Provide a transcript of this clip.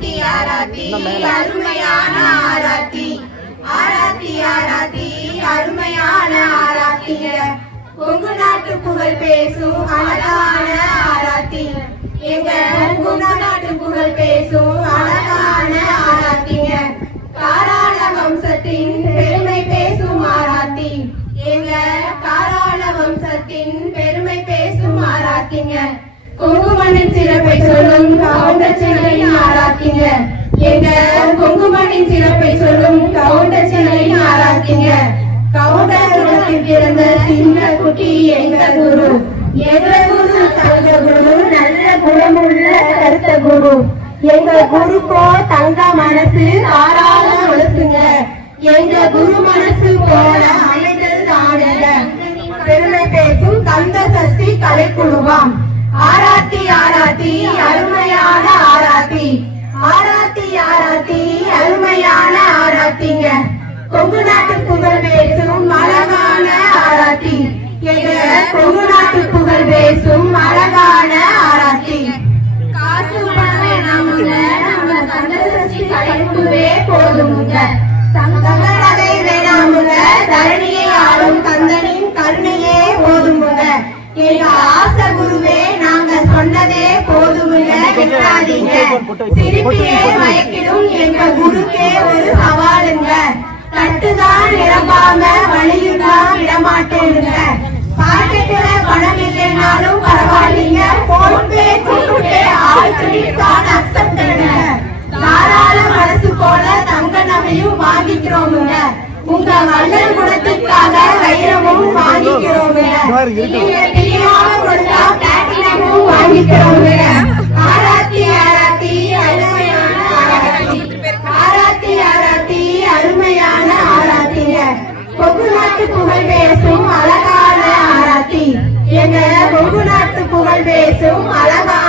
ஆராத்தி ஆராத்தி அருமையான ஆராத்தி ஆராத்தி ஆராத்தி அருமையான ஆராத்திங்க கொங்கு நாட்டு புகழ் பேசும் அழகான ஆராத்தி எங்க கொங்கு நாட்டு புகழ் பேசும் அழகான ஆராத்திங்க காராள வம்சத்தின் பெருமை பேசும் ஆராத்தி எங்க காராள வம்சத்தின் பெருமை பேசும் ஆராத்திங்க கொங்கு மண்ணின் சிறப்பை சொல்லும் கவுண்டச்சிகளின் ஆராத்திங்க எங்க கொங்கு மண்ணின் சிறப்பை சொல்லும் கவுண்டச்சிகளின் ஆராத்திங்க கவுண்டர் குலத்தில் பிறந்த சின்ன குட்டி எங்க குரு தங்க குரு நல்ல குணமுள்ள கருத்த குரு எங்க குருக்கோ தங்க மனசு தாராள மனசுங்க எங்க குரு மனசு போல அமைந்தது தானுங்க பெருமை பேசும் கந்த சஷ்டி கலைக்குழுவாம் ஆராத்தி ஆராத்தி அருமையான ஆராத்தி ஆராத்தி ஆராத்தி அருமையான ஆராத்திங்க கொங்கு நாட்டு புகழ் பேசும் அழகான ஆராத்தி எங்க கொங்கு நாட்டு புகழ் பேசும் அழகான ஆராத்தி காசு பணம் வேணாமுங்க நம்ம கந்த சஷ்டி கலைக்குழுவே போதுமுங்க தங்க நகை வேணாமுங்க தரணியை ஆளும் கந்தனின் கருணையே போதுமுங்க எங்க ஆசை குருவே நாங்க சொன்னதே போதுமுங்க விட்டாதீங்க சிரிப்பியே மயக்கிடும் எங்க குருக்கே ஒரு சவாலுங்க தட்டுதான் நிரம்பாம வழியுதான் விடமாட்டேனுங்க பாக்கெட்டுல பணம் இல்லைனாலும் பரவாயில்லைங்க போன்பே கூப்பிட்டே ஆல்ரெடிதான் அக்செப்ட் பண்ணுங்க தாராள மனசு போல தங்க நகையும் வாங்கிக்கிறோமுங்க உங்க வள்ளல் குணத்துக்காக வைரமும் வாங்கிக்கிறோமுங்க நீங்க தெரியாம கொடுத்தா பிளாட்டினமும் வாங்கிக்கிறோமுங்க ஆராத்தி ஆராத்தி அருமையான ஆராத்தி ஆராத்தி ஆராத்தி அருமையான ஆராத்திங்க கொங்கு நாட்டு புகழ் பேசும் அழகான ஆராத்தி எங்க கொங்கு நாட்டு புகழ் பேசும் அழகான